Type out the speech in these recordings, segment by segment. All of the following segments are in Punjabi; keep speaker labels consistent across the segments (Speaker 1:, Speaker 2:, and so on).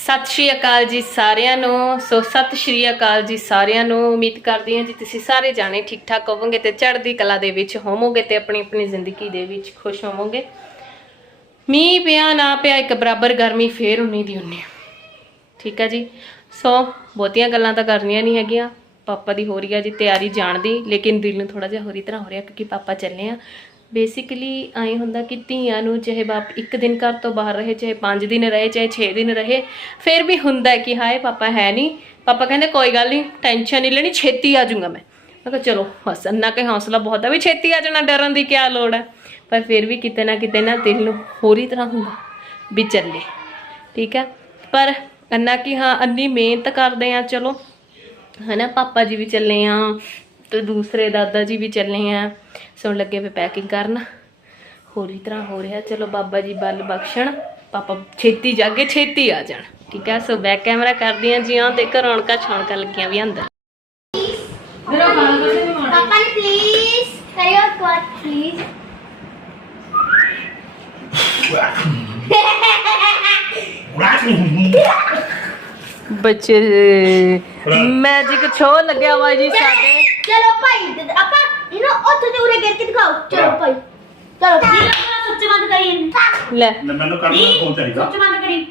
Speaker 1: ਸਤਿ ਸ਼੍ਰੀ ਅਕਾਲ ਜੀ ਸਾਰਿਆਂ ਨੂੰ। ਸਤਿ ਸ਼੍ਰੀ ਅਕਾਲ ਜੀ ਸਾਰਿਆਂ ਨੂੰ। ਉਮੀਦ ਕਰਦੀ ਹਾਂ ਜੀ ਤੁਸੀਂ ਸਾਰੇ ਜਾਣੇ ਠੀਕ ਠਾਕ ਹੋਵੋਗੇ ਤੇ ਚੜ੍ਹਦੀ ਕਲਾ ਦੇ ਵਿੱਚ ਹੋਵੋਗੇ ਤੇ ਆਪਣੀ ਆਪਣੀ ਜ਼ਿੰਦਗੀ ਦੇ ਵਿੱਚ ਖੁਸ਼ ਹੋਵੋਗੇ। ਮੀਂਹ ਪਿਆ ਨਾ ਪਿਆ ਇੱਕ ਬਰਾਬਰ ਗਰਮੀ ਫੇਰ ਉਨੀ ਦੀ ਉਨੀ। ਠੀਕ ਹੈ ਜੀ। ਸੋ ਬਹੁਤੀਆਂ ਗੱਲਾਂ ਤਾਂ ਕਰਨੀਆਂ ਨਹੀਂ ਹੈਗੀਆਂ। ਪਾਪਾ ਦੀ ਹੋ ਰਹੀ ਹੈ ਜੀ ਤਿਆਰੀ ਜਾਣ ਦੀ, ਲੇਕਿਨ ਦਿਲ ਨੂੰ ਥੋੜਾ ਜਿਹਾ ਹੋਰੀ ਤਰ੍ਹਾਂ ਹੋ ਰਿਹਾ ਕਿਉਂਕਿ ਪਾਪਾ ਚੱਲੇ ਆ। ਬੇਸਿਕਲੀ ਐਂ ਹੁੰਦਾ ਕਿ ਧੀਆਂ ਨੂੰ ਚਾਹੇ ਬਾਪ ਇੱਕ ਦਿਨ ਘਰ ਤੋਂ ਬਾਹਰ ਰਹੇ, ਚਾਹੇ 5 ਦਿਨ ਰਹੇ, ਚਾਹੇ 6 ਦਿਨ ਰਹੇ, ਫਿਰ ਵੀ ਹੁੰਦਾ ਕਿ ਹਾਏ ਪਾਪਾ ਹੈ ਨਹੀਂ। ਪਾਪਾ ਕਹਿੰਦੇ ਕੋਈ ਗੱਲ ਨਹੀਂ, ਟੈਨਸ਼ਨ ਨਹੀਂ ਲੈਣੀ, ਛੇਤੀ ਆ ਜਾਊਂਗਾ ਮੈਂ ਕਿਹਾ ਚਲੋ ਬਸ ਇੰਨਾ ਕਿ ਹੌਸਲਾ ਬਹੁਤ ਹੈ ਵੀ ਛੇਤੀ ਆ ਜਾਣਾ, ਡਰਨ ਦੀ ਕਿਆ ਲੋੜ ਹੈ। ਪਰ ਫਿਰ ਵੀ ਕਿਤੇ ਨਾ ਦਿਲ ਨੂੰ ਹੋਰ ਹੀ ਤਰ੍ਹਾਂ ਹੁੰਦਾ ਵੀ ਚੱਲੇ। ਠੀਕ ਹੈ, ਪਰ ਇੰਨਾ ਕਿ ਹਾਂ ਇੰਨੀ ਮਿਹਨਤ ਕਰਦੇ ਆ, ਚਲੋ ਹੈ ਨਾ। ਪਾਪਾ ਜੀ ਵੀ ਚੱਲੇ ਆ ਤੇ ਦੂਸਰੇ ਦਾਦਾ ਜੀ ਵੀ ਚੱਲੇ ਆ। ਸੁਣ ਲੱਗੇ ਵੀ ਪੈਕਿੰਗ ਕਰਨ, ਹੋਰੀ ਤਰ੍ਹਾਂ ਹੋ ਰਿਹਾ। ਚਲੋ ਬਾਬਾ ਜੀ ਬਲ ਬਖਸ਼ਣ, ਪਾਪਾ ਛੇਤੀ ਜਾਗੇ ਛੇਤੀ ਆ ਜਾਣ। ਠੀਕ ਹੈ, ਸੋ ਬੈਕ ਕੈਮਰਾ ਕਰਦੀਆਂ ਜੀ ਆ ਤੇ ਘਰ ਰੌਣਕਾਂ ਛੌਣਕਾਂ ਲੱਗੀਆਂ ਵੀ ਅੰਦਰ।
Speaker 2: पापा ने प्लीज करियो क्वाट प्लीज।
Speaker 1: ਬੱਚੇ ਮੈਜਿਕ ਸ਼ੋ ਲੱਗਿਆ ਵਾ ਜੀ ਸਾਡੇ।
Speaker 2: चलो भाई अपा इनो ओथे ते उरे गिर के दिखाओ। चलो भाई चलो जी सुच बंद करी
Speaker 1: ਲੈ
Speaker 3: ਮੈਨੂੰ ਕਰਨਾ ਫੋਨ ਚਾਹੀਦਾ।
Speaker 2: सुच बंद करी।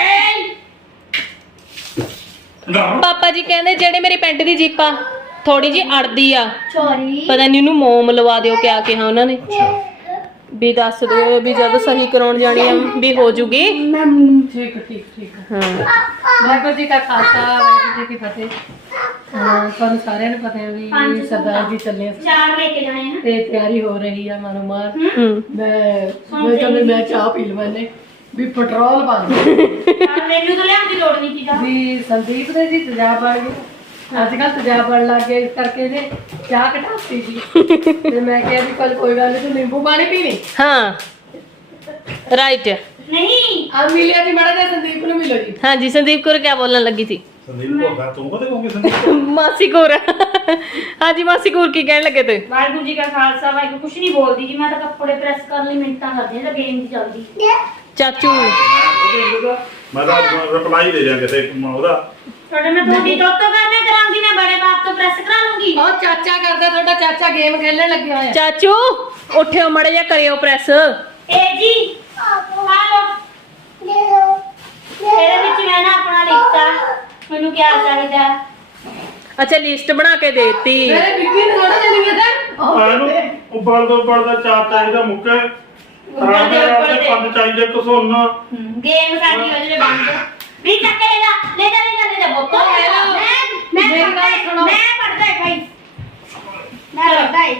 Speaker 1: ਪਾਪਾ ਜੀ ਕਹਿੰਦੇ ਜਿਹੜੇ ਮੇਰੀ ਪੈਂਟ ਦੀ ਜਿੱਪ ਆ ਥੋੜੀ ਜੀ ਅੜਦੀ ਆ,
Speaker 2: सॉरी
Speaker 1: ਪਤਾ ਨਹੀਂ ਉਹਨੂੰ ਮੋਮ ਲਵਾ ਦਿਓ ਕਿਆ ਕਿਹਾ ਉਹਨਾਂ ਨੇ। ਵੀ ਦੱਸ ਦਿਓ ਵੀ ਜਦ ਸਹੀ ਕਰਾਉਣ ਜਾਣੀ ਆ ਵੀ ਹੋ ਜੂਗੀ।
Speaker 4: ਠੀਕ ਠੀਕ
Speaker 1: ਹਾਂ
Speaker 4: ਵਾਹਿਗੁਰੂ ਜੀ ਕਾ ਖਾਲਸਾ ਵਾਹਿਗੁਰੂ ਜੀ ਕੀ ਫਤਿਹ। ਤੁਹਾਨੂੰ ਸਾਰਿਆਂ ਨੂੰ ਪਤਾ ਹੈ ਵੀ ਸਰਦਾਰ ਜੀ ਚੱਲੇ
Speaker 2: चार लेके जाए हैं।
Speaker 4: ਤੇ ਤਿਆਰੀ ਹੋ ਰਹੀ ਆ ਮਾਰੋ ਮਾਰ।
Speaker 1: ਹੂੰ
Speaker 4: ਮੈਂ ਕਹਿੰਦਾ ਮੈਂ ਚਾਹ ਪੀ ਲਵਾਂ ਨੇ ਵੀ ਪੈਟਰੋਲ ਬੰਦ
Speaker 2: मेनू तो लेने की लोड़ नहीं थी जा।
Speaker 4: ਵੀ ਸੰਦੀਪ ਦੇ ਜੀ ਤੇਜ਼ਾਬ ਬਣ ਗਈ। ਅੱਜ ਕੱਲ੍ਹ ਤੇਜ਼ਾਬ ਬਣ ਲੱਗ ਗਿਆ, ਇਸ ਕਰਕੇ ਨੇ ਚਾਹ ਘਟਾਤੀ ਜੀ। ਤੇ ਮੈਂ ਕਿਹਾ ਵੀ ਕੱਲ ਕੋਈ ਗੱਲ ਨਹੀਂ, ਤੂੰ ਨਿੰਬੂ ਪਾਣੀ ਪੀਵੀਂ।
Speaker 1: ਹਾਂ ਰਾਈਟ।
Speaker 2: नहीं
Speaker 4: ਆ ਮਿਲਿਆ ਜੀ ਮਾੜਾ ਜਿਹਾ ਸੰਦੀਪ ਨੂੰ ਮਿਲੋ ਜੀ।
Speaker 1: ਹਾਂਜੀ ਸੰਦੀਪ ਕੌਰ ਕਿਆ ਬੋਲਣ ਲੱਗੀ ਸੀ?
Speaker 3: ਸੰਦੀਪ ਕੋਲ ਤੂੰ ਕਦੇ ਕਹੋਗੇ ਸੰਦੀਪ?
Speaker 1: ਮਾਸੀ ਕੌਰ। ਹਾਂਜੀ ਮਾਸੀ ਕੌਰ ਕੀ ਕਹਿਣ ਲੱਗੇ ਤੇ?
Speaker 2: वाहिगुरु जी का खालसा वाहिगुरु कुछ नहीं बोलती जी। मैं तो कपड़े प्रेस करने ਲਈ ਮਿੰਟਾਂ ਕਰਦੀ ਹਾਂ, गेम ਦੀ ਚੱਲਦੀ।
Speaker 1: ਚਾਚੂ
Speaker 3: ਮੈਂ ਤਾਂ ਰਿਪਲਾਈ ਦੇ ਦਿਆਂ ਕਿਸੇ ਉਹਦਾ।
Speaker 2: ਤੁਹਾਡੇ ਮੈਂ ਤੁਹਾਡੀ ਦੋਤੋਂ ਕਰਨੇ ਕਰਾਂਗੀ, ਮੈਂ ਬੜੇ ਬਾਪ ਤੋਂ ਪ੍ਰੈਸ ਕਰਾ ਲੂੰਗੀ।
Speaker 4: ਉਹ ਚਾਚਾ ਕਰਦਾ, ਤੁਹਾਡਾ ਚਾਚਾ ਗੇਮ ਖੇਲਣ ਲੱਗਿਆ ਹੋਇਆ।
Speaker 1: ਚਾਚੂ ਉੱਠਿਓ ਮੜੇ ਜਾਂ ਕਰਿਓ ਪ੍ਰੈਸ।
Speaker 2: ਏ ਜੀ ਆ ਲੋ ਇਹਦੇ ਵਿੱਚ ਮੈਂ ਨਾ ਆਪਣਾ ਲਿਖਤਾ ਮੈਨੂੰ ਕੀ ਚਾਹੀਦਾ।
Speaker 1: ਅੱਛਾ ਲਿਸਟ ਬਣਾ ਕੇ ਦੇਤੀ।
Speaker 4: ਮੇਰੇ ਬੀਬੀ ਨੇ ਥੋੜਾ ਜਿਹਾ ਨਹੀਂ
Speaker 3: ਇਹਨੂੰ ਉਬਲਦਾ ਚਾਰ ਚਾਹੀਦਾ ਮੁੱਕੇ ਪੰਜ ਚਾਹੀਦੇ ਕਸੋਨਾ।
Speaker 2: ਗੇਮ ਸਾਡੀ ਹੋ ਜਵੇ ਬੰਦ ਵੀ ਚੱਕੇ ਲੈ ਜਾ ਬੋਤੋ ਮੈਂ ਪੜਦਾ ਹੈ ਭਾਈ। ਮੈਂ ਪੜਦਾ ਹੈ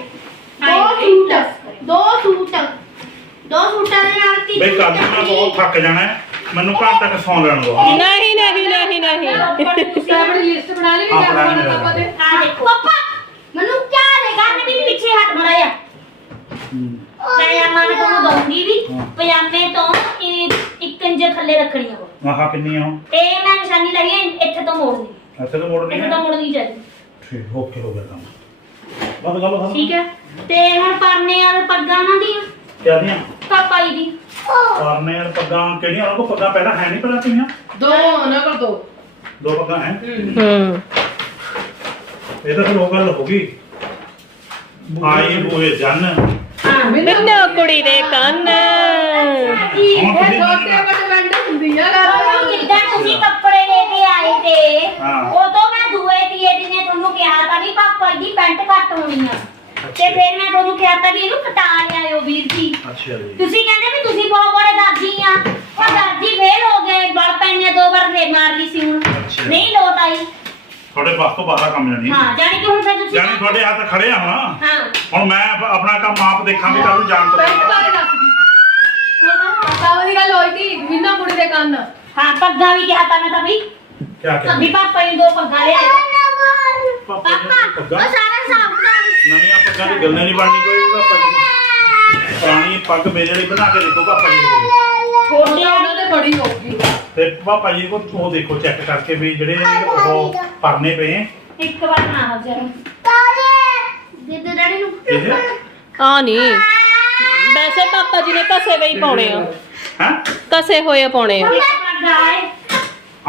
Speaker 2: ਦੋ ਸੂਟਾਂ ਦੇ ਨਾਲ ਤੀ।
Speaker 3: ਬਈ ਕੱਲ ਮੈਂ ਬਹੁਤ ਥੱਕ ਜਾਣਾ ਹੈ, ਮੈਨੂੰ ਘਰ ਤੱਕ ਸੌਂ ਲੈਣ ਦੋ।
Speaker 1: ਨਹੀਂ ਨਹੀਂ ਨਹੀਂ ਨਹੀਂ
Speaker 4: ਤੁਸੀਂ ਆਪਣੀ ਲਿਸਟ ਬਣਾ ਲਈ ਵੀ
Speaker 3: ਹਾਂ,
Speaker 4: ਕੰਮ
Speaker 3: ਬਣਾ
Speaker 4: ਹੋਣਾ
Speaker 3: ਲਈ
Speaker 4: ਪਾਪਾ ਦੇ।
Speaker 2: ਆ ਦੇਖੋ ਪਾਪਾ ਮੈਨੂੰ ਕੀ ਦੇਗਾ ਮੈਂ ਵੀ ਪਿੱਛੇ ਹੱਥ ਮੜਾਇਆ। ਪਜਾਮਾ ਮੈਂ ਤੁਹਾਨੂੰ ਦਊਂਗੀ ਵੀ ਪਜਾਮੇ ਤੋਂ ਇੱਕ ਇੰਚ ਥੱਲੇ ਰੱਖਣੀ ਆ।
Speaker 3: ਆਹ ਕਿੰਨੀ ਆ ਹੁਣ?
Speaker 2: ਤੇ ਮੈਂ ਨਿਸ਼ਾਨੀ ਲਈ ਹੈ ਇੱਥੇ ਤੋਂ ਮੋੜਨੀ।
Speaker 3: ਇੱਥੇ ਤੋਂ ਮੋੜਨੀ
Speaker 2: ਇੱਥੇ
Speaker 3: ਹੈ?
Speaker 2: ਤੋਂ ਮੋੜਨੀ ਚਾਹੀਦੀ।
Speaker 3: ਠੀਕ ਓਕੇ ਹੋ ਗਿਆ ਕੰਮ। ਬਸ ਗੱਲ ਖਤਮ।
Speaker 2: ਠੀਕ ਹੈ ਤੇ ਹੁਣ ਪਰਨੇ ਵਾਲੇ ਪੱਗਾਂ ਨਾ ਦੀਆਂ
Speaker 3: ਕਿਆ ਦੀਆਂ?
Speaker 2: ਪਾਪਾ ਜੀ ਦੀ
Speaker 3: ਪਰਨੇ ਯਾਰ ਪੱਗਾਂ ਕਿਹੜੀਆਂ? ਉਹਨਾਂ ਕੋਲ ਪੱਗਾਂ ਪਹਿਲਾਂ ਹੈ ਨਹੀਂ ਪਹਿਲਾਂ ਤੀਆਂ?
Speaker 4: ਦੋ ਉਹਨਾਂ ਕੋਲ
Speaker 3: ਦੋ ਪੱਗਾਂ ਹੈ।
Speaker 1: ਹੂੰ
Speaker 3: ਇਹ ਤਾਂ ਫਿਰ ਉਹ ਗੱਲ ਹੋ ਗਈ। ਆਏ ਬੋਏ ਜਨ
Speaker 2: ਹਾਂ
Speaker 1: ਬਿੰਨੋ ਕੁੜੀ ਦੇ ਕੰਨ।
Speaker 2: ਜੀ
Speaker 4: ਇਹ ਛੋਟੇ ਵੱਡੇ ਵੰਡ ਹੁੰਦੀ ਆ ਗੱਲ।
Speaker 2: ਜਿੱਦਾਂ ਤੁਸੀਂ ਕੱਪੜੇ ਲੈ ਕੇ ਆਏ ਤੇ
Speaker 3: ਹਾਂ।
Speaker 2: ਉਦੋਂ ਮੈਂ ਦੂਏ ਤੀਏ ਦਿਨੇ ਤੁਹਾਨੂੰ ਕਿਹਾ ਤਾਂ ਵੀ ਪਾਪਾ ਜੀ ਪੈਂਟ ਕੱਟ ਹੋਣੀ ਆ। ਤੇ ਫਿਰ ਮੈਂ ਤੁਹਾਨੂੰ ਕਿਹਾ ਤਾਂ ਵੀ ਇਹਨੂੰ ਕਟਾ ਲਿਆਇਓ ਵੀਰ ਜੀ।
Speaker 3: ਅੱਛਾ ਜੀ।
Speaker 2: ਤੁਸੀਂ ਕਹਿੰਦੇ ਵੀ ਤੁਸੀਂ ਬਹੁਤ ਬੜੇ ਦਾਦੀ ਆ। ਉਹ ਦਾਦੀ ਫੇਲ ਹੋ ਗਏ, ਬਲ ਪੈਣੇ ਦੋ ਵਾਰ ਫੇਰ ਮਾਰ ਲਈ ਸੀ ਹੁਣ
Speaker 3: ਅੱਛਾ।
Speaker 2: ਨਹੀਂ ਲੋਟ ਆਈ।
Speaker 3: ਤੁਹਾਡੇ ਬਸ ਤੋਂ ਬਾਹਰ ਕੰਮ ਜਾਣੀ।
Speaker 2: ਹਾਂ ਜਾਨੀ ਕਿ ਹੁਣ ਫਿਰ ਤੁਸੀਂ
Speaker 3: ਜਾਨੀ ਤੁਹਾਡੇ ਹੱਥ ਖੜੇ ਆ ਹੁਣ।
Speaker 2: ਹਾਂ
Speaker 3: ਹੁਣ ਮੈਂ ਆਪਣਾ ਕੰਮ ਆਪ ਦੇਖਾਂਗੇ ਕੱਲ ਨੂੰ ਜਾਣ ਤੋਂ
Speaker 4: ਪੈਂਟ ਬਾਰੇ ਦੱਸ ਗਈ। ਸਾਵ ਦੀ ਗੱਲ ਹੋਈ ਸੀ ਵਿੰਨਾ ਕੁੜੀ ਦੇ ਕੰਨ।
Speaker 2: ਹਾਂ ਪੱਗਾਂ ਵੀ ਕਿਹਾ ਤਾਂ ਮੈਂ ਤਾਂ ਵੀ
Speaker 3: ਕਿਆ ਕਿਹਾ?
Speaker 2: ਵੀ ਪਾਪਾ ਨੇ ਦੋ ਪੱਗਾਂ ਲੈ ਆਏ।
Speaker 3: ਪਾਪਾ
Speaker 2: ਪਾਪਾ
Speaker 3: ਜੀ
Speaker 2: ਉਹ
Speaker 3: ਪੱਗਾਂ
Speaker 2: ਸਾਰਾ ਹਿਸਾਬ ਨਾਲ
Speaker 3: ਨਵੀਆਂ ਪੱਗਾਂ ਦੀ ਗੱਲ ਨਹੀਂ ਬਣਨੀ ਕੋਈ। ਉਹਦਾ ਪੁਰਾਣੀ ਪੱਗ ਮੇਰੇ ਲਈ ਬਣਾ ਕੇ ਦੇਖੋ ਪਾਪਾ ਜੀ ਕੋਲ।
Speaker 2: ਛੋਟੇ
Speaker 4: ਉਹਨਾਂ ਦੇ ਬੜੀ ਹੋਊਗੀ।
Speaker 3: ਤੇ ਪਾਪਾ ਜੀ ਕੋਲ ਉਹ ਦੇਖੋ ਚੈੱਕ ਕਰਕੇ ਵੀ ਜਿਹੜੇ ਉਹ ਪਰਨੇ ਪਏ
Speaker 2: ਇੱਕ ਵਾਰ ਨਾ ਹੋ ਜਾਏ ਦੇ ਦੇ ਡੈਡੀ ਨੂੰ।
Speaker 3: ਇਹ
Speaker 1: ਆ ਨਹੀਂ ਵੈਸੇ ਪਾਪਾ ਜੀ ਨੇ ਕਸੇ ਵੇ ਹੀ ਪਾਉਣੇ ਆ।
Speaker 3: ਹੈ
Speaker 1: ਕਸੇ ਹੋਏ ਪਾਉਣੇ ਆ।
Speaker 2: ਇੱਕ ਪੱਗ ਆਏ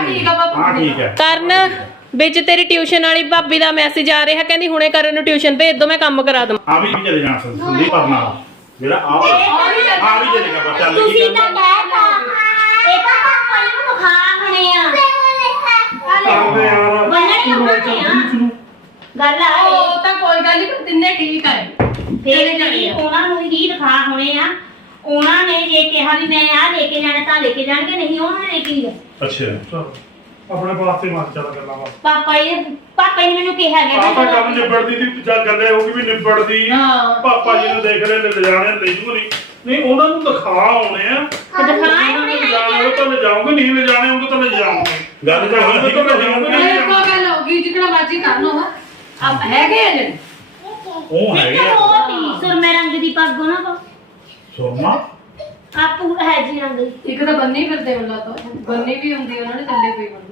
Speaker 4: ਠੀਕ ਆ ਬਾਪੂ
Speaker 3: ਹਾਂ ਠੀਕ ਹੈ
Speaker 1: ਕਰਨ ਵਿੱਚ ਤੇਰੀ ਟਿਊਸ਼ਨ ਵਾਲੀ ਭਾਬੀ ਦਾ ਮੈਸੇਜ ਆ ਰਿਹਾ ਕਹਿੰਦੀ ਹੁਣੇ ਕਰਨ ਨੂੰ ਟਿਊਸ਼ਨ ਭੇਜ ਦੋ ਮੈਂ ਕੰਮ ਕਰਾ ਦਵਾਂ
Speaker 3: ਆ ਵੀ ਚਲੇ ਜਾਣਾ ਸੰਦੀਪ ਆਪਣਾ ਜਿਹੜਾ ਆ ਵੀ ਚਲੇਗਾ ਪਰ ਚੱਲ ਗਈ
Speaker 2: ਤੁਸੀਂ ਤਾਂ ਕਹਿਤਾ ਇਹ ਤਾਂ ਪਾਪਾ ਨੂੰ ਖਾਣੇ ਆ
Speaker 3: ਆਵੇ ਯਾਰ
Speaker 2: ਬੰਨਣੇ ਹੁੰਦੇ ਆ ਗੱਲ ਆ
Speaker 4: ਉਹ ਤਾਂ ਕੋਈ ਗੱਲ ਨਹੀਂ ਤਿੰਨੇ ਠੀਕ ਆ
Speaker 2: ਫੇਰ ਜਿਹੜੀ ਉਹਨਾਂ ਨੂੰ ਹੀ ਦਿਖਾ ਹੋਣੇ ਆ ਉਹਨਾਂ ਨੇ ਜੇ ਕਿਹਾ ਵੀ ਮੈਂ ਆ ਲੈ ਕੇ ਜਾਣਾ ਤਾਂ ਲੈ ਕੇ ਜਾਣਗੇ ਨਹੀਂ ਉਹਨਾਂ ਨੇ ਲੈ ਕੇ ਲਿਆ
Speaker 3: ਅੱਛਾ ਆਪਣੇ ਵਾਸਤੇ ਮਤ ਚੱਲ ਗੱਲਾਂ ਵਾ
Speaker 2: ਪਾਪਾ ਨੇ ਮੈਨੂੰ ਕਿਹਾ ਗਿਆ
Speaker 3: ਆਪਾਂ ਕੰਮ ਨਿਬੜਦੀ ਦੀ ਗੱਲੇ ਹੋ ਗਈ ਵੀ ਨਿਬੜਦੀ
Speaker 4: ਹਾਂ।
Speaker 3: ਪਾਪਾ ਜੀ ਨੂੰ ਦੇਖ ਰਹੇ ਨੇ ਲਿਜਾਣੇ ਲੈ ਜੂ ਨਹੀਂ ਉਹਨਾਂ ਨੂੰ ਦਿਖਾ ਆਉਣੇ ਆ
Speaker 2: ਦਿਖਾਏ ਹੋਣੇ
Speaker 3: ਲਿਜਾਣੇ ਤਾਂ ਲਿਜਾਉਂਗੇ ਨਹੀਂ ਲਿਜਾਣੇ ਹੋਣਗੇ ਤਾਂ ਲਿਜਾਉਂਗੇ ਗੱਲ ਤਾਂ ਹੁਣ ਅਸੀਂ ਤਾਂ ਲਿਜਾਉਂਗੇ
Speaker 4: ਇਹ
Speaker 3: ਨਹੀਂ
Speaker 4: ਕੋ ਗੱਲ ਹੋ ਗਈ ਜਿਕੜਾ ਮਰਜ਼ੀ ਕਰ ਲਓ ਹਾਂ ਆਪ ਹੈਗੇ ਆ ਜੀ
Speaker 3: ਉਹ ਹੈਗੇ ਆ
Speaker 2: ਬਹੁਤ ਸੁਰਮੇ ਰੰਗ ਦੀ ਪੱਗ ਉਹਨਾਂ ਕੋ
Speaker 3: ਸੁਰਮਾ
Speaker 2: ਆਪੂ ਹੈ ਜੀ ਰੰਗ ਦੀ
Speaker 4: ਇੱਕ ਤਾਂ ਬੰਨੀ ਫਿਰਦੇ ਉਹਨਾਂ ਤੋਂ ਬੰਨੀ ਵੀ ਹੁੰਦੀ ਉਹਨਾਂ ਨੇ ਥੱਲੇ ਪਈ ਬੰਨੀ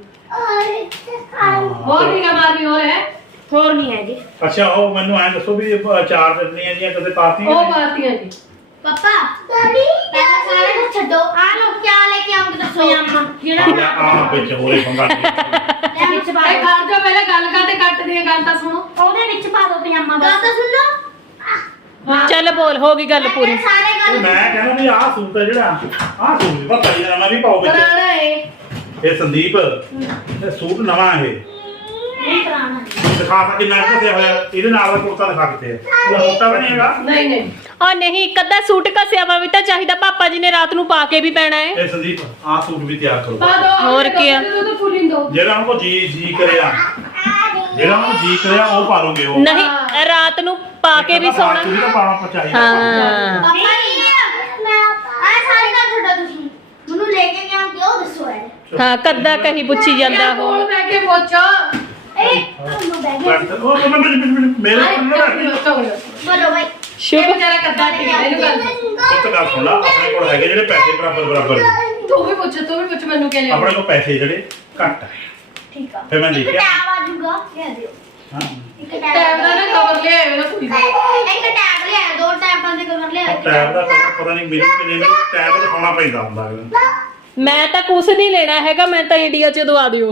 Speaker 4: ਹੋਰ ਵੀ ਕਮਾਲ ਵੀ ਹੋ ਰਿਹਾ
Speaker 2: ਹੋਰ ਨਹੀਂ ਹੈ ਜੀ
Speaker 3: ਅੱਛਾ ਉਹ ਮੈਨੂੰ ਐਂ ਦੱਸੋ ਵੀ ਇਹ ਚਾਰ ਚਟਨੀਆਂ ਜੀਆਂ ਕਦੇ ਪਾਤੀਆਂ
Speaker 4: ਉਹ
Speaker 3: ਨੇ?
Speaker 4: ਪਾਤੀਆਂ ਜੀ
Speaker 2: ਪਾਪਾ ਪਹਿਲਾਂ ਸਾਰੇ ਨੂੰ ਛੱਡੋ ਆ ਲੋ ਕੀ ਲੈ ਕੇ ਆਉਂਗੇ ਦੱਸੋ ਯਾਮਾ ਜਿਹੜਾ
Speaker 3: ਆ ਵਿੱਚ ਹੋਰੇ ਪੰਗਾ
Speaker 2: ਲੈ ਵਿੱਚ ਪਾ
Speaker 4: ਭਾਈ
Speaker 2: ਦਿਓ।
Speaker 4: ਖੜ ਜਾ ਪਹਿਲਾਂ ਗੱਲ ਕਰਦੇ ਕੱਟਦੇ ਆ ਗੱਲ ਤਾਂ ਸੁਣੋ
Speaker 2: ਉਹਦੇ ਵਿੱਚ ਪਾ ਦੋ ਪਜਾਮਾ ਗੱਲ ਤਾਂ ਸੁਣ ਲਓ
Speaker 1: ਚੱਲ ਬੋਲ ਹੋ ਗਈ ਗੱਲ ਪੂਰੀ
Speaker 2: ਸਾਰੇ ਗੱਲ
Speaker 3: ਮੈਂ ਕਹਿੰਦਾ ਵੀ ਆਹ ਸੂਟ ਹੈ ਜਿਹੜਾ ਆਹ ਸੂਟ ਵੀ ਪਤਾ ਹੀ ਨਾ ਵੀ ਪਾਓ ਵਿੱਚ
Speaker 4: ਪੁਰਾਣਾ ਏ
Speaker 3: ਇਹ ਸੰਦੀਪ ਇਹ ਸੂਟ ਨਵਾਂ ਇਹ
Speaker 2: ਨਹੀਂ ਕਰਾਣਾ
Speaker 3: ਦਿਖਾ ਤਾਂ ਕਿੰਨਾ ਘਸਿਆ ਹੋਇਆ ਇਹਦੇ ਨਾਲ ਦਾ ਕੁੜਤਾ ਦਿਖਾ ਕਿਤੇ ਇਹ ਮੋਟਾ ਵੀ ਨਹੀਂ ਹੈਗਾ
Speaker 4: ਨਹੀਂ ਨਹੀਂ
Speaker 1: ਆ ਨਹੀਂ ਇੱਕ ਅੱਧਾ ਸੂਟ ਘਸਿਆ ਵਾ ਵੀ ਤਾਂ ਚਾਹੀਦਾ ਪਾਪਾ ਜੀ ਨੇ ਰਾਤ ਨੂੰ ਪਾ ਕੇ ਵੀ ਪੈਣਾ ਹੈ
Speaker 3: ਇਹ ਸੰਦੀਪ ਆਹ ਸੂਟ ਵੀ ਤਿਆਰ ਕਰੋ
Speaker 4: ਪਾ ਦੋ
Speaker 1: ਹੋਰ ਕੀ ਆ?
Speaker 4: ਉਹ ਫੁੱਲਿੰਗ ਦੋ
Speaker 3: ਜਿਹੜਾ ਉਹਨੂੰ ਜੀ ਕਰਿਆ ਜਿਹੜਾ ਉਹਨੂੰ ਜੀ ਕਰਿਆ ਉਹ ਪਾ ਲੋਗੇ ਉਹ
Speaker 1: ਨਹੀਂ ਰਾਤ ਨੂੰ ਪਾ ਕੇ ਵੀ ਸੌਣਾ
Speaker 3: ਤੁਸੀਂ ਤਾਂ ਪਾਣਾ ਚਾਹੀਦਾ
Speaker 1: ਹਾਂ
Speaker 2: ਪਾਪਾ ਜੀ ਮੈਂ ਆ ਸਾਰੇ ਗੱਲ ਛੱਡੋ ਤੁਸੀਂ ਮੈਨੂੰ ਲੈ ਕੇ ਗਿਆ ਕਿਉਂ ਦੱਸੋ ਐ
Speaker 1: ਹਾਂ ਕੱਦਾ ਕਹੀ ਪੁੱਛੀ ਜਾਂਦਾ
Speaker 4: ਕੋਲ
Speaker 1: ਹੋ
Speaker 4: ਬੈ ਕੇ ਪੁੱਛੋ
Speaker 2: ਇਹ ਮੈਨੂੰ ਬੈਗ
Speaker 3: ਮੇਰੇ ਕੋਲ ਨਾ
Speaker 2: ਬੋਲੋ ਭਾਈ
Speaker 4: ਇਹ
Speaker 1: ਸ਼ੁਭ
Speaker 4: ਵਿਚਾਰਾ ਕੱਦਾ ਠੀਕ ਹੈ ਇਹਨੂੰ ਗੱਲ
Speaker 3: ਇੱਕ ਗੱਲ ਸੁਣ ਲਾ ਆਪਣੇ ਕੋਲ ਹੈਗੇ ਜਿਹੜੇ ਪੈਸੇ ਬਰਾਬਰ
Speaker 4: ਤੂੰ ਵੀ ਪੁੱਛ ਮੈਨੂੰ ਕੀ ਲਿਆ
Speaker 3: ਆਪਣੇ ਕੋਲ ਪੈਸੇ ਜਿਹੜੇ ਘੱਟ ਆ
Speaker 2: ਠੀਕ ਆ
Speaker 3: ਫਿਰ ਮੈਂ
Speaker 2: ਇੱਕ
Speaker 3: ਲਿਖਿਆ
Speaker 2: ਟੈਬ ਆ ਜੂਗਾ ਲੈ ਦਿਓ
Speaker 3: ਹਾਂ
Speaker 2: ਇੱਕ
Speaker 4: ਟਾਈਮ ਦਾ ਨਾ ਕਵਰ ਲਿਆ ਇਹਦਾ ਕੁੜੀ ਦਾ
Speaker 2: ਇੱਕ ਟੈਬ ਲਿਆ ਦੋ ਟੈਬਾਂ ਦੇ ਕਵਰ ਲਿਆ
Speaker 3: ਟੈਬ ਦਾ ਪਤਾ ਨਹੀਂ ਮੇਰੇ ਕਿੰਨੇ ਨੇ ਟੈਬ ਦਿਖਾਉਣਾ ਪੈਂਦਾ ਹੁੰਦਾ ਅਗਲੇ
Speaker 1: ਮੈਂ ਤਾਂ ਕੁਛ ਨਹੀਂ ਲੈਣਾ ਹੈਗਾ ਮੈਂ ਤਾਂ ਇੰਡੀਆ ਚ ਦਵਾ ਦਿਓ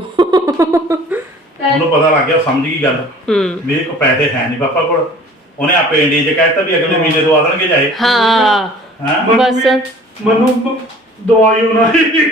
Speaker 3: ਉਹਨੂੰ ਪਤਾ ਲੱਗ ਗਿਆ ਸਮਝ ਗਈ ਗੱਲ
Speaker 1: ਹੂੰ
Speaker 3: ਮੇਰੇ ਕੋਲ ਪੈਸੇ ਹੈ ਨਹੀਂ ਪਾਪਾ ਕੋਲ ਉਹਨੇ ਆਪੇ ਇੰਡੀਆ 'ਚ ਕਹਿਤਾ ਵੀ ਅਗਲੇ ਮਹੀਨੇ ਦਵਾ ਦੇਣਗੇ ਜਾਏ
Speaker 1: ਹਾਂ
Speaker 3: ਹਾਂ
Speaker 1: ਬਸ
Speaker 3: ਮੈਨੂੰ ਦਵਾਈ ਉਹਨਾਂ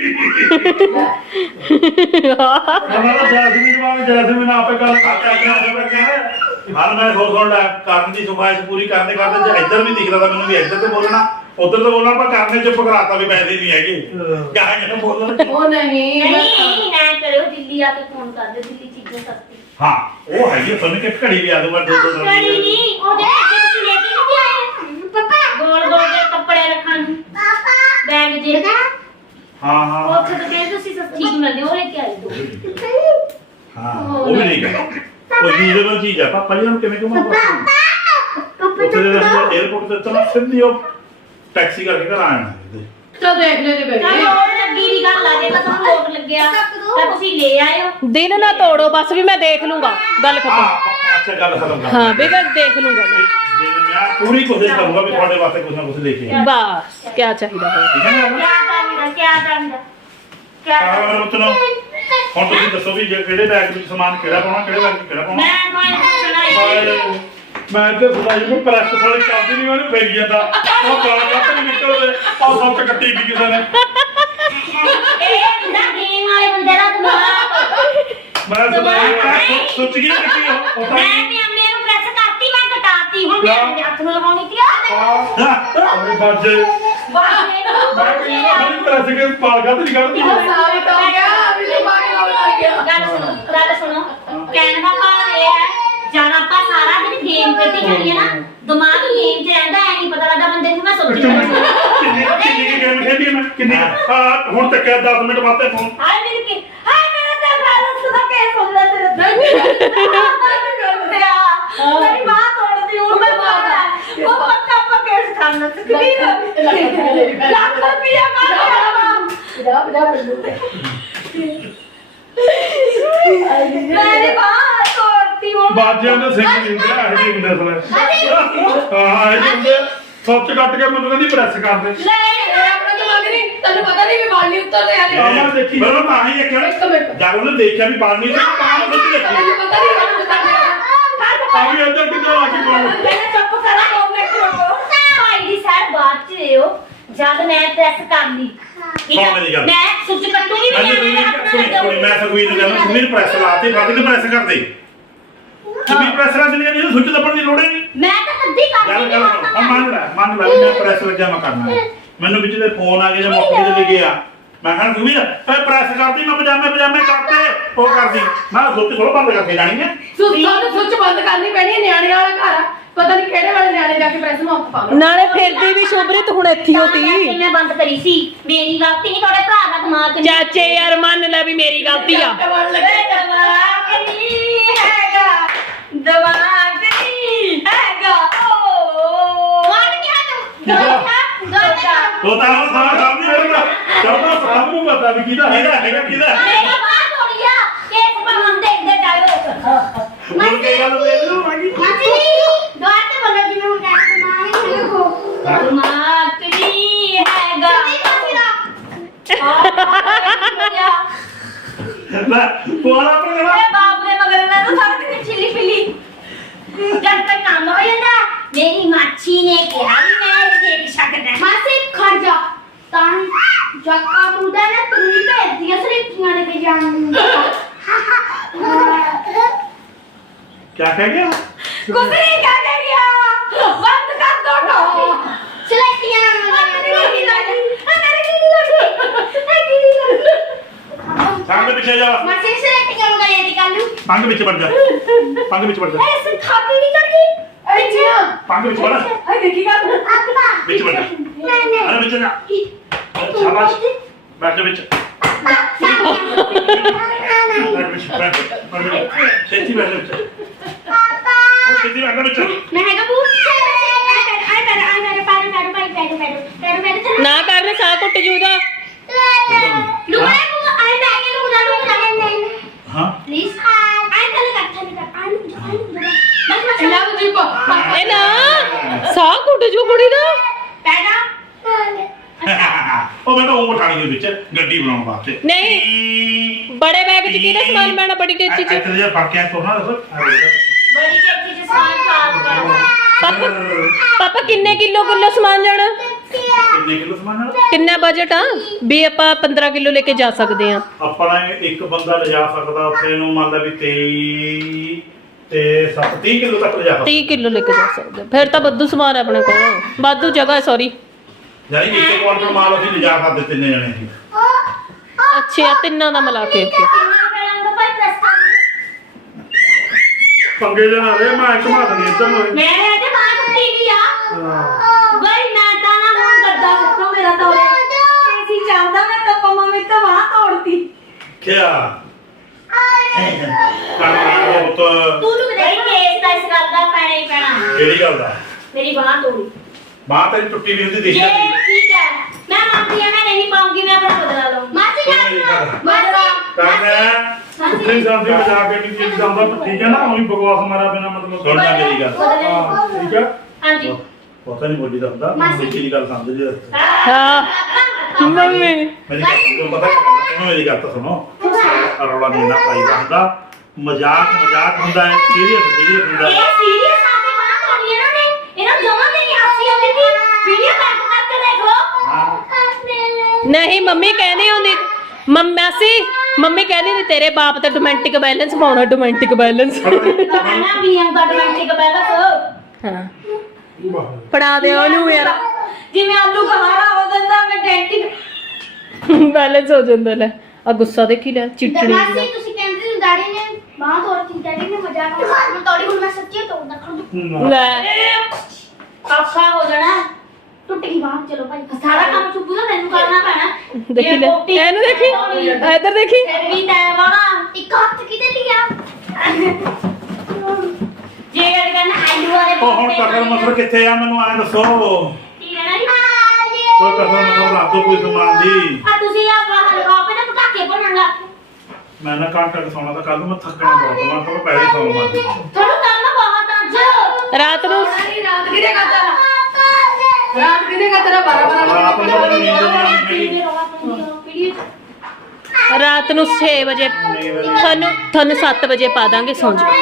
Speaker 3: ਉਹਨਾਂ ਦਾ ਜੈਸਮੀਨ ਆਪੇ ਕਰ ਹਾਲ ਮੈਂ ਥੋੜਾ ਥੋੜਾ ਕਰਨ ਦੀ ਸੁਭਾਇਸ਼ ਪੂਰੀ ਕਰਦੇ ਕਰਦੇ ਜੇ ਇੱਧਰ ਵੀ ਦਿਖਦਾ ਤਾਂ ਮੈਨੂੰ ਵੀ ਇੱਧਰ ਤੇ ਬੋਲਣਾ ਉੱਧਰ ਤੇ ਬੋਲਣਾ ਪਰ ਕਰਨੇ ਚੁੱਪ ਕਰਾਤਾ ਵੀ ਪੈਸੇ ਨਹੀਂ ਹੈਗੇ ਕਹਾਂ ਕਿ ਬੋਲਣਾ
Speaker 4: ਉਹ ਨਹੀਂ
Speaker 2: ਨਹੀਂ ਨਾ ਕਰਿਓ ਦਿੱਲੀ ਆ ਕੇ ਫੋਨ ਕਰ ਦਿਓ ਦਿੱਲੀ ਚੀਜ਼ਾਂ ਸਸਤੀ
Speaker 3: ਹਾਂ ਉਹ ਹੈਗੀ ਸੁਣ ਕੇ ਘੜੀ ਵੀ ਆ ਦੂਗਾ 200
Speaker 2: ਕੜੀ ਨਹੀਂ ਉਹਦੇ ਵਿੱਚ ਤੁਸੀਂ ਲੈ ਕੇ ਨਹੀਂ ਆਏ ਪਾਪਾ ਗੋਲ ਗੋਲ ਦੇ ਕੱਪੜੇ ਰੱਖਣ ਨੂੰ ਪਾਪਾ ਬੈਗ ਜੇ
Speaker 3: ਹਾਂ ਹਾਂ
Speaker 2: ਉੱਥੇ ਤਾਂ ਕਹਿੰਦੇ ਤੁਸੀਂ ਸਸਤੀ ਮਿਲਦੇ ਉਹ ਲੈ ਕੇ ਆਏ ਦੋ
Speaker 3: ਹਾਂ ਉਹ ਵੀ ਨਹੀਂ ਕਰਦਾ ਉਹ ਯੂਜ਼ਰਲ ਚੀਜ਼ ਆ ਪਾਪਾ ਜੀ ਨੂੰ ਕਿਵੇਂ ਘੁਮਾਉਂਦਾ ਉੱਥੇ ਦੇ 에어ਪੋਰਟ ਤੇ ਤਾਂ ਸਿੱਧੀ ਉਹ ਟੈਕਸੀ ਕਰਕੇ ਘਰ ਆਣਾ
Speaker 4: ਤਾਂ ਦੇਖ ਲੈ ਤੇ
Speaker 2: ਤਾਂ
Speaker 4: ਬੈਠੇ
Speaker 2: ਲੋੜ ਲੱਗੀ ਦੀ ਗੱਲ ਆ ਜੇ ਤਾਂ ਤੁਹਾਨੂੰ ਲੋੜ ਲੱਗਿਆ ਤਾਂ ਤੁਸੀਂ ਲੈ ਆਇਓ
Speaker 1: ਦਿਲ ਨਾ ਤੋੜੋ ਬਸ ਵੀ ਮੈਂ ਦੇਖ ਲੂੰਗਾ ਗੱਲ ਖਤਮ
Speaker 3: ਹਾਂ ਅੱਛਾ ਗੱਲ ਖਤਮ ਕਰ
Speaker 1: ਹਾਂ ਵੀ ਮੈਂ ਦੇਖ ਲੂੰਗਾ ਮੈਂ
Speaker 3: ਜੇ ਮੈਂ ਪੂਰੀ ਕੋਸ਼ਿਸ਼ ਕਰੂੰਗਾ ਵੀ ਤੁਹਾਡੇ ਵਾਸਤੇ ਕੁਝ ਨਾ ਕੁਝ ਲੈ ਕੇ ਆਵਾਂ
Speaker 1: ਬਸ ਕੀ ਚਾਹੀਦਾ ਹੈ
Speaker 3: ਠੀਕ ਹੈ ਨਾ
Speaker 2: ਕਿਆ ਕਰਨਾ
Speaker 3: ਹੁਣ ਤੁਸੀਂ ਦੱਸੋ ਵੀ ਕਿਹੜੇ ਬੈਗ ਵਿੱਚ ਸਮਾਨ ਕਿਹੜਾ ਪਾਉਣਾ ਕਿਹੜੇ ਬੈਗ ਵਿੱਚ ਕਿਹੜਾ ਪਾਉਣਾ
Speaker 2: ਮੈਂ ਤੁਹਾਨੂੰ ਸੁਣਾਈ
Speaker 3: ਮੈਂ ਤੇ ਸਦਾਈ ਨੂੰ ਪ੍ਰੈਸ ਥੋੜੀ ਚੱਲਦੀ ਨਹੀਂ ਉਹਨੂੰ ਫੇਰ ਜਾਂਦਾ ਉਹ ਗਾਲ ਗੱਪ ਨਹੀਂ ਨਿਕਲਦੇ ਉਹ ਸੱਤ ਕੱਟੀ ਵੀ ਕਿਸੇ ਨੇ
Speaker 2: ਇਹ ਹੁੰਦਾ ਗੇਮ ਵਾਲੇ ਬੰਦੇ ਦਾ ਦਿਮਾਗ
Speaker 3: ਮੈਂ ਸਦਾਈ ਸੋਚ ਗਈ ਕਿ ਉਹ ਤਾਂ
Speaker 2: ਮੈਂ ਵੀ ਅੰਮੇ ਨੂੰ ਪ੍ਰੈਸ ਕਰਤੀ ਮੈਂ ਕਟਾਤੀ ਹੁਣ ਮੇਰੇ ਹੱਥ ਨੂੰ ਲਗਾਉਣੀ ਤੀ ਆ
Speaker 3: ਅਰੇ ਬਾਜੇ ਮੈਂ ਕਿਹਨੂੰ ਪ੍ਰੈਸ ਕੇ ਪਾਲਗਾ ਤੇ ਨਹੀਂ ਕੱਢਦੀ
Speaker 4: ਸਾਰਾ ਤਾਂ ਹੋ ਗਿਆ ਅਭੀ ਤੋਂ ਬਾਕੀ ਹੋ ਗਿਆ
Speaker 2: ਗੱਲ ਸੁਣੋ ਕਹਿਣ ਦਾ ਭਾਵ ਇਹ ਹੈ ਜਦ ਆਪਾਂ ਸਾਰਾ ਦਿਨ ਗੇਮ ਖੇਡੀ ਜਾਂਦੇ ਨਾ ਦਿਮਾਗ ਗੇਮ 'ਚ ਰਹਿੰਦਾ ਐ ਨਹੀਂ ਪਤਾ ਲੱਗਦਾ ਬੰਦੇ ਨੂੰ ਮੈਂ ਸੋਚੀ
Speaker 3: ਕਿੰਨੀ ਗੇਮ ਖੇਡੀ ਮੈਂ ਕਿੰਨੀ ਹੁਣ ਤੱਕ 10 ਮਿੰਟ ਬਾਅਦ ਤੇ ਫੋਨ
Speaker 2: ਹਾਏ ਮੇਰੇ ਕੀ ਹਾਏ ਮੇਰਾ ਤਾਂ ਬੈਲੈਂਸ ਦਾ ਕੇਸ ਹੋ ਗਿਆ ਤੇਰੇ ਮੇਰੀ ਮਾਂ ਤੋੜਦੀ ਉਹ ਮੈਂ ਮਾਰਦਾ ਉਹ ਪੱਕਾ ਕੇਸ ਖਾਣਾ ਤੇ ਕਿਹੜੀ ਲੱਖ ਰੁਪਿਆ ਕਰ
Speaker 4: ਜਾ ਬੰਦੂ
Speaker 2: ਮੇਰੀ ਮਾਂ ਤੋੜਦੀ ਉਹ
Speaker 3: ਬਾਜਿਆਂ ਦੇ ਸਿੰਘ ਨਹੀਂ ਹੁੰਦੇ ਇਹ ਜਿਹੇ ਹੁੰਦੇ ਅਸਲ ਹਾਂ ਇਹ ਜਿਹੇ ਹੁੰਦੇ ਸੱਚ ਕੱਟ ਕੇ ਮੈਨੂੰ ਕਹਿੰਦੀ ਪ੍ਰੈਸ ਕਰ ਦੇ
Speaker 2: ਲੈ
Speaker 4: ਆਪਣਾ ਦਿਮਾਗ ਨਹੀਂ ਤੈਨੂੰ ਪਤਾ ਨਹੀਂ ਵੀ ਵਾਲ ਨਹੀਂ ਉੱਤਰਦੇ ਆ
Speaker 3: ਮਾਮਾ ਦੇਖੀ ਬਰੋ ਤਾਂ ਹੀ ਇੱਕ
Speaker 4: ਇੱਕ ਮਿੰਟ
Speaker 3: ਜਦ ਉਹਨੇ ਦੇਖਿਆ ਵੀ ਪਾਣੀ ਤੇ ਤਾਂ ਸੱਚ ਦੇਖੀ
Speaker 4: ਤੈਨੂੰ ਪਤਾ ਨਹੀਂ ਵਾਲ ਉੱਤਰਦੇ ਆ
Speaker 3: ਆ ਵੀ ਇੱਧਰ ਕਿੱਦਾਂ ਲਾ ਕੇ ਪਾਉਂ
Speaker 2: ਪਹਿਲਾਂ ਚੁੱਪ ਕਰਾ 2 ਮਿੰਟ ਰੁਕੋ ਭਾਈ ਦੀ ਸਾਰ ਬਾਅਦ ਚ ਰਿਓ ਜਦ ਮੈਂ ਪ੍ਰੈਸ ਕਰ ਲਈ ਠੀਕ
Speaker 3: ਸੁਣ ਮੇਰੀ ਗੱਲ।
Speaker 2: ਮੈਂ ਸੁੱਚ ਕੱਟੂਗੀ
Speaker 3: ਮੈਂ ਮੈਂ ਸੁਣੀ ਨੂੰ ਕਹਿੰਦਾ ਸੁਮੀਰ ਪ੍ਰੈਸ ਲਾਤੇ ਫੜ ਕੇ ਪ੍ਰੈਸ ਕਰ ਦੇ ਸੁਮੀਰ ਪ੍ਰੈਸ ਲਾ ਦਿੰਦੀ ਨਹੀਂ ਸੁੱਚ ਲੱਭਣ ਦੀ ਲੋੜ ਹੀ ਨਹੀਂ
Speaker 2: ਮੈਂ ਤਾਂ ਅੱਧੀ ਕਰ
Speaker 3: ਗੱਲ
Speaker 2: ਲਈ
Speaker 3: ਗੱਲ ਮੰਨ ਲੈ ਮੈਂ ਪ੍ਰੈਸ ਲੱਗਿਆ ਮੈਂ ਕਰਨਾ ਮੈਨੂੰ ਵਿੱਚ ਦੇ ਫੋਨ ਆ ਗਏ ਜਾਂ ਮੌਕੇ ਤੇ ਲਿਖੇ ਆ ਮੈਂ ਕਿਹਾ ਸੁਮੀਰ ਫੇ ਪ੍ਰੈਸ ਕਰਦੀ ਮੈਂ ਪਜਾਮੇ ਕਰਤੇ ਉਹ ਕਰਦੀ ਮੈਂ ਸੁੱਚ ਥੋੜਾ ਬੰਦ ਕਰਕੇ ਜਾਣੀ ਹੈ
Speaker 4: ਸੁੱਚ ਬੰਦ ਕਰਨੀ ਪੈਣੀ ਹੈ ਨਿਆਣੇ ਵਾਲਾ ਘਰ ਆ ਪਤਾ ਨਹੀਂ ਕਿਹੜੇ ਵਾਲੇ ਨਿਆਣੇ ਜਾ ਕੇ ਪ੍ਰੈਸ ਨੂੰ ਹੱਥ ਪਾ ਲਓ
Speaker 1: ਨਾਲੇ ਫਿਰਦੀ ਵੀ ਸ਼ੁਭਰੀਤ ਹੁਣ ਇੱਥੇ ਹੋਤੀ
Speaker 2: ਮੈਂ ਬੰਦ ਕਰੀ ਸੀ ਮੇਰੀ ਗਲਤੀ ਨਹੀਂ ਤੁਹਾਡੇ ਭਰਾ ਦਾ ਦਿਮਾਗ ਨਹੀਂ
Speaker 1: ਚਾਚੇ ਯਾਰ ਮੰਨ ਲੈ ਵੀ ਮੇਰੀ ਗਲਤੀ ਆ
Speaker 2: ਦਿਮਾਗ ਨਹੀਂ ਹੈਗਾ ਦਿਮਾਗ ਨਹੀਂ ਹੈਗਾ ਓ ਮਾਰ ਗਿਆ ਤੂੰ
Speaker 3: ਉਹ ਤਾਂ ਸਾਰਾ ਕੰਮ ਨਹੀਂ ਕਰਦਾ ਕਰਦਾ ਸਭ ਨੂੰ ਪਤਾ ਵੀ ਕਿਹਦਾ ਹੈਗਾ
Speaker 2: ਮੇਰੀ ਬਾਤ ਥੋੜੀ ਆ ਕੇਸ ਬਣਨ ਦੇ ਜਾਓ
Speaker 3: ਹੁਣ ਕੀ ਗੱਲ ਦੇਖ ਲਓ ਮਾਗੀ
Speaker 2: ਮਾਸੀ ਦੁਆਰ ਤੇ ਬੋਲੋ ਜਿਵੇਂ ਹੁਣ ਕਹਿੰਦੇ ਦਿਮਾਗ ਨਹੀਂ ਹੈਗਾ
Speaker 3: ਲੈ ਕੋਲਾ ਪੜਾ
Speaker 2: ਮੇਰੇ ਬਾਪ ਦੇ ਮਗਰ ਮੈਂ ਤਾਂ ਸੜਕ ਤੇ ਛਿੱਲੀ ਪਿੱਲੀ ਜਦ ਤੱਕ ਕੰਮ ਹੋ ਜਾਂਦਾ ਮੇਰੀ ਮਾਛੀ ਨੇ ਕਿਹਾ ਵੀ ਮੈਂ ਇਹ ਦੇਖ ਸਕਦਾ ਮਾਸੀ ਖੜ ਜਾ ਤਾਂ ਜੱਕਾ ਮੁੰਡਾ ਨਾ ਤੂੰ ਹੀ ਭੇਜਦੀਆਂ ਸਰੀਕੀਆਂ ਲੈ ਕੇ ਜਾਣ ਨੂੰ
Speaker 3: ਕੀ ਕਹਿ ਗਿਆ
Speaker 2: ਕੁਝ ਨਹੀਂ ਕਹਿ ਗਿਆ ਬੰਦ ਕਰ ਦੋ ਟੋਪੀ ਸਰੀਕੀਆਂ ਮੇਰੀ
Speaker 3: ਸੰਗ ਦੇ ਪਿੱਛੇ ਜਾ
Speaker 2: ਮਾਸੀ ਸਰੀਕੀਆਂ ਨੂੰ ਗਏ ਦੀ ਕੱਲ ਨੂੰ
Speaker 3: ਪੰਗ ਵਿੱਚ ਵੜ ਜਾ
Speaker 2: ਇਹ ਸਿਖਾਤੀ ਨਹੀਂ ਕਰਦੀ
Speaker 4: ਅੱਛਾ
Speaker 3: ਪੰਗ ਵਿੱਚ ਵੜ
Speaker 4: ਹਾਏ ਦੇਖੀ ਗੱਲ
Speaker 3: ਵਿੱਚ ਵੜ ਅਰੇ ਵਿੱਚ ਨਾ ਸ਼ਾਬਾਸ਼ ਬੈਠ ਜਾ ਵਿੱਚ ਛੇਤੀ ਬੈਠ ਵਿੱਚ ਉਹ ਛੇਤੀ ਬੈਠ ਵਿੱਚ
Speaker 2: ਮੈਂ ਹੈਗਾ ਬੂ ਆਈ ਮੇਰੇ ਪਾਰੇ
Speaker 1: ਨਾ ਕਰਨੇ ਸਾਹ ਘੁੱਟ ਜੂਦਾ
Speaker 2: ਲੁਕਾਏ ਬੂ ਆਈ ਬੈਗੇ ਲੁਕਦਾ
Speaker 3: ਹਾਂ
Speaker 2: ਪਲੀਜ਼ ਆਈ ਕੱਲ ਕੱਠਾ ਨਹੀਂ ਕਰ ਆਈ
Speaker 4: ਇਹਨਾਂ ਨੂੰ ਜੀ
Speaker 1: ਇਹ ਨਾ ਸਾਹ ਘੁੱਟ ਜੂ ਕੁੜੀ ਦਾ
Speaker 2: ਪੈਦਾ
Speaker 3: ਉਹ ਮੈਂ ਤਾਂ ਉਹ ਉਠਾਣੀ ਦੇ ਵਿੱਚ ਗੱਡੀ ਬਣਾਉਣ ਵਾਸਤੇ
Speaker 1: ਨਹੀਂ ਬੜੇ ਬੈਗ 'ਚ ਕਿਹਦਾ ਸਮਾਨ ਪੈਣਾ ਬੜੀ ਟੇਚੀ 'ਚ
Speaker 3: ਇੱਥੇ ਜੇ ਫੜ ਕੇ ਤੋੜਨਾ ਦੱਸੋ
Speaker 2: ਬੜੀ ਟੇਚੀ ਚ ਸਾਨ ਚਾਲ ਕਰ
Speaker 1: ਪਾਪਾ ਕਿੰਨੇ ਕਿਲੋ ਸਮਾਨ ਜਾਣਾ
Speaker 3: ਕਿੰਨੇ ਕਿਲੋ ਸਮਾਨ ਨਾਲ
Speaker 1: ਕਿੰਨਾ ਬਜਟ ਆ ਵੀ ਆਪਾਂ 15 ਕਿਲੋ ਲੈ ਕੇ ਜਾ ਸਕਦੇ ਆ
Speaker 3: ਆਪਣਾ ਇੱਕ ਬੰਦਾ ਲਿਜਾ ਸਕਦਾ ਉੱਥੇ ਨੂੰ ਮੰਨ ਲਾ ਵੀ 23 ਤੇ 30 ਕਿਲੋ ਤੱਕ ਲਿਜਾ ਸਕਦਾ
Speaker 1: 30 ਕਿਲੋ ਲੈ ਕੇ ਜਾ ਸਕਦੇ ਫਿਰ ਤਾਂ ਵਾਧੂ ਸਮਾਨ ਹੈ ਆਪਣੇ ਕੋਲ ਵਾਧੂ ਜਗ੍ਹਾ ਹੈ ਸੌਰੀ
Speaker 3: ਯਾਨੀ ਇੱਕ ਕੁਆਂਟਲ ਮਾਲ ਅਸੀਂ ਲਿਜਾ ਸਕਦੇ ਤਿੰਨੇ ਜਣੇ ਸੀ
Speaker 1: ਅੱਛਾ ਤਿੰਨਾਂ ਦਾ ਮਿਲਾ ਕੇ
Speaker 3: ਪੰਗੇ ਦੇ ਨਾਲ ਇਹ ਮੈਂ ਘੁਮਾ ਦਿੰਦੀ ਇੱਧਰ ਨੂੰ
Speaker 2: ਮੈਂ ਇਹਦੇ ਬਾਅਦ ਉੱਠੀ ਗਈ ਆ ਬਈ ਮੈਂ ਤਾਂ ਨਾ ਹੁਣ ਗੱਦਾ ਸੁੱਟੋ ਮੇਰਾ ਤਾਂ ਐਸੀ ਚੱਲਦਾ ਮੈਂ ਤਾਂ ਪਮਾ ਮੇ ਤਾਂ ਬਾਹ ਤੋੜਤੀ
Speaker 3: ਕਿਆ ਕਰਨਾ ਉਹ ਤਾਂ
Speaker 2: ਤੂੰ ਨੂੰ ਬਈ ਕੇਸ ਦਾ ਇਸ ਗੱਲ ਦਾ ਪੈਣਾ ਹੀ ਪੈਣਾ
Speaker 3: ਕਿਹੜੀ ਗੱਲ ਦਾ
Speaker 2: ਮੇਰੀ ਬਾਹ ਤੋੜੀ
Speaker 3: ਬਾਹ ਤੇਰੀ ਟੁੱਟੀ ਵੀ ਹੁੰਦੀ
Speaker 2: ਜੇ
Speaker 3: ਦੇਖਿਆ
Speaker 2: ਠੀਕ ਹੈ ਮੈਂ ਮੰਨਦੀ ਹਾਂ ਮੈਂ ਨਹੀਂ ਪਾਉਂਗੀ ਮੈਂ ਆਪਣਾ ਬਦਲਾ ਲਵਾਂ ਮਾਸੀ ਬਦਲਾ
Speaker 3: ਕਰਨਾ ਉੱਥੇ ਜਾਂਦੇ ਬਜਾ ਕੇ ਨਹੀਂ ਚੀਜ਼ ਜਾਂਦਾ ਠੀਕ ਹੈ ਨਾ ਉਹੀ ਬਕਵਾਸ ਮਾਰਾ ਬਿਨਾ ਮਤਲਬ ਸੁਣ ਜਾ ਮੇਰੀ ਗੱਲ ਹਾਂ ਠੀਕ ਹੈ
Speaker 2: ਹਾਂਜੀ
Speaker 3: ਪਤਾ ਨਹੀਂ ਬੋਲੀ ਦਾ ਹੁੰਦਾ ਵਿੱਚ ਦੀ ਗੱਲ ਸਮਝ ਜੇ
Speaker 1: ਹਾਂ ਮੰਮੀ
Speaker 3: ਮੇਰੀ ਗੱਲ ਤੁਹਾਨੂੰ ਪਤਾ ਸੁਣੋ ਮੇਰੀ ਗੱਲ ਤਾਂ ਸੁਣੋ ਰੌਲਾ ਨਹੀਂ ਨਾ ਪਾਈਦਾ ਹੁੰਦਾ ਮਜ਼ਾਕ ਹੁੰਦਾ ਹੈ ਸੀਰੀਅਸ ਹੁੰਦਾ
Speaker 2: ਇਹ ਸੀਰੀਅਸ ਆ ਕੇ ਬਾਹ ਤੋੜੀ ਇਹਨਾਂ ਨੇ ਇਹਨਾਂ ਦੋਵਾਂ ਦੇ ਨਹੀਂ ਹਾਸੀ ਆਉਂਦੀ ਸੀ ਵੀਡੀਓ ਕਰਕੇ ਦੇਖ ਲਓ
Speaker 1: ਨਹੀਂ ਮੰਮੀ ਕਹਿੰਦੀ ਹੁੰਦੀ ਮੰਮੀ ਕਹਿੰਦੀ ਨਹੀਂ ਤੇਰੇ ਬਾਪ ਤੇ ਡੋਮੈਸਟਿਕ ਬੈਲੈਂਸ ਪਾਉਣਾ ਡੋਮੈਸਟਿਕ ਬੈਲੈਂਸ
Speaker 2: ਕਹਿੰਦਾ ਵੀ ਐਂ ਦਾ ਡੋਮੈਸਟਿਕ ਬੈਲੈਂਸ
Speaker 1: ਹਾਂ ਪੜਾ ਦੇ ਉਹਨੂੰ ਯਾਰ
Speaker 2: ਜਿਵੇਂ ਆਲੂ ਕਹਾਰਾ ਹੋ ਜਾਂਦਾ ਮੈਂ ਡੈਂਟਿਕ
Speaker 1: ਬੈਲੈਂਸ ਹੋ ਜਾਂਦਾ ਲੈ ਆ ਗੁੱਸਾ ਦੇਖੀ ਲੈ ਚਿੱਟਣੀ
Speaker 2: ਮਾਸੀ ਤੁਸੀਂ ਕਹਿੰਦੇ ਹੋ ਡੈਡੀ ਨੇ ਬਾਹ ਤੋੜਤੀ ਡੈਡੀ ਨੇ ਮਜ਼ਾਕ ਮੈਂ ਤੋੜੀ ਹੁਣ ਮੈਂ ਸੱਚੀ ਤੋੜਦਾ ਖੜ
Speaker 1: ਲੈ
Speaker 2: ਔਖਾ ਹੋ ਜਾਣਾ ਟੁੱਟ ਗਈ ਬਾਹ ਚਲੋ ਭਾਈ ਸਾਰਾ ਕੰਮ ਚੁੱਪੂ ਦਾ ਮੈਨੂੰ ਕਰਨਾ ਪੈਣਾ
Speaker 1: ਦੇਖੀ ਲੈ ਇਹਨੂੰ ਦੇਖੀ ਇੱਧਰ ਦੇਖੀ
Speaker 2: ਫਿਰ ਵੀ ਤੈ ਵਾਲਾ ਇੱਕ ਹੱਥ ਕਿਤੇ ਲਿਆ ਜੇ ਇਹ ਕਹਿੰਦਾ ਆਲੂ ਵਾਲੇ
Speaker 3: ਉਹ ਹੁਣ ਕਸਰ ਮਸਰ ਕਿੱਥੇ ਆ ਮੈਨੂੰ ਐ ਦੱਸੋ
Speaker 2: ਤੀਰੇ ਨਾਲ
Speaker 3: ਕੋਈ ਕਸਰ ਮਸਰ ਲਾ ਦੋ ਕੋਈ ਸਮਾਨ ਦੀ
Speaker 2: ਆ ਤੁਸੀਂ ਆ ਬਾਹਰ ਲਗਾਓ ਨਾ ਪਟਾਕੇ ਭੁੰਨਣ ਲੱਗ
Speaker 3: ਮੈਂ ਨਾ ਘੰਟਾ ਸੌਣਾ ਤਾਂ ਕੱਲ ਨੂੰ ਮੈਂ ਥੱਕਣਾ ਬਹੁਤ ਮੈਂ ਤਾਂ ਪਹਿਲੇ ਸੌਣ ਲੱਗ
Speaker 2: ਤੁਹਾਨੂੰ ਕੰਮ ਬਹੁਤ ਅੱਜ
Speaker 1: ਰਾਤ ਨੂੰ
Speaker 4: ਰਾਤ ਕਿਹਦੇ ਕਰਦਾ ਰਾਤ ਕਿਹਨੇ ਕਾ ਤੇਰਾ 12
Speaker 3: ਰਾਤ ਨੂੰ ਤਾਂ ਨੀਂਦ ਨਹੀਂ ਆਉਂਦੀ ਹੈਗੀ।
Speaker 1: ਰਾਤ ਨੂੰ 6 ਵਜੇ ਤੁਹਾਨੂੰ 7 ਵਜੇ ਪਾ ਦਾਂਗੇ ਸੌਂ ਜਾਓ।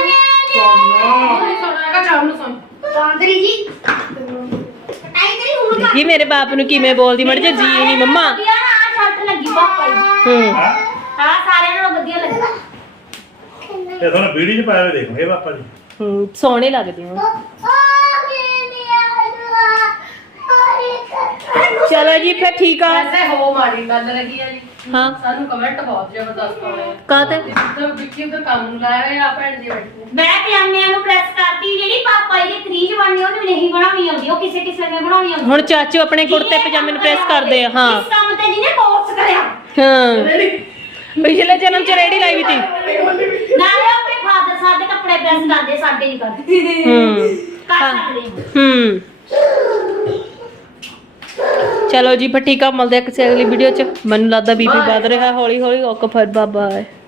Speaker 4: ਸੋਣਾ ਸ਼ਾਮ ਨੂੰ ਸੌਂ
Speaker 2: ਬਾਂਦਰੀ ਜੀ ਕਟਾਈ ਕਰੀ ਹੁਣ
Speaker 1: ਦੇਖੀ ਮੇਰੇ ਬਾਪ ਨੂੰ ਕਿਵੇਂ ਬੋਲਦੀ ਮੜ ਜੇ ਜੀ ਨਹੀਂ ਮੰਮਾ।
Speaker 2: ਵਧੀਆ ਨਾ ਆ ਸ਼ਰਟ ਲੱਗੀ ਪਾਪਾ ਨੂੰ
Speaker 1: ਹੂੰ
Speaker 3: ਹਾਂ
Speaker 2: ਹਾਂ ਸਾਰਿਆਂ ਨਾਲੋਂ ਵਧੀਆ ਲੱਗਾ
Speaker 3: ਇਹ ਤੁਹਾਨੂੰ ਵੀਡੀਓ ਚ ਪਾਇਆ ਹੋਇਆ ਦੇਖੋ ਇਹ ਪਾਪਾ ਜੀ
Speaker 1: ਸੋਹਣੇ ਲੱਗਦੇ ਹੋ। ਚਲੋ ਜੀ ਫਿਰ ਠੀਕ ਆ।
Speaker 4: ਵੈਸੇ ਹੋ ਮਾੜੀ ਗੱਲ ਲੱਗੀ ਆ ਜੀ
Speaker 1: ਹਾਂ
Speaker 4: ਸਾਨੂੰ ਕਮੈਂਟ ਬਹੁਤ ਜ਼ਬਰਦਸਤ ਆਏ ਆ
Speaker 1: ਕਾਹਤੇ
Speaker 4: ਜਿੱਦਾਂ ਵਿੱਕੀ ਉਧਰ ਕੰਮ ਨੂੰ ਲਾਇਆ ਹੋਇਆ ਆ ਭੈਣ ਜੀ ਬੈਠੀ
Speaker 2: ਮੈਂ ਪਜਾਮਿਆਂ ਨੂੰ ਪ੍ਰੈਸ ਕਰਦੀ ਜਿਹੜੀ ਪਾਪਾ ਜੀ ਦੀ ਕਰੀਜ਼ ਬਣਨੀ ਉਹਨੂੰ ਵੀ ਨਹੀਂ ਬਣਾਉਣੀ ਆਉਂਦੀ ਉਹ ਕਿਸੇ ਕਿਸੇ ਨੇ ਬਣਾਉਣੀ ਆਉਂਦੀ
Speaker 1: ਹੁਣ ਚਾਚੂ ਆਪਣੇ ਕੁੜਤੇ ਪਜਾਮੇ ਨੂੰ ਪ੍ਰੈਸ ਕਰਦੇ ਆ। ਹਾਂ
Speaker 2: ਇਸ ਕੰਮ ਤੇ ਜਿਹਨੇ ਕੋਰਸ ਕਰਿਆ
Speaker 1: ਹਾਂ ਪਿਛਲੇ ਜਨਮ ਚ ਰੇੜੀ ਲਾਈ ਵੀ ਤੀ।
Speaker 2: ਨਾਲੇ ਆਪਣੇ ਫਾਦਰ ਸਾਹਿਬ ਦੇ ਕੱਪੜੇ ਪ੍ਰੈਸ ਕਰਦੇ ਸਾਡੇ ਨਹੀਂ ਕਰਦੇ
Speaker 1: ਹੂੰ
Speaker 2: ਕਰ ਸਕਦੇ ਹਾਂ
Speaker 1: ਹੂੰ ਚਲੋ ਜੀ ਫਿਰ ਠੀਕ ਆ ਮਿਲਦੇ ਆ ਕਿਸੇ ਅਗਲੀ ਵੀਡੀਓ ਚ। ਮੈਨੂੰ ਲੱਗਦਾ ਬੀਪੀ ਵੱਧ ਰਿਹਾ ਹੌਲੀ ਹੌਲੀ ਓਕੇ ਫਿਰ ਬਾਏ।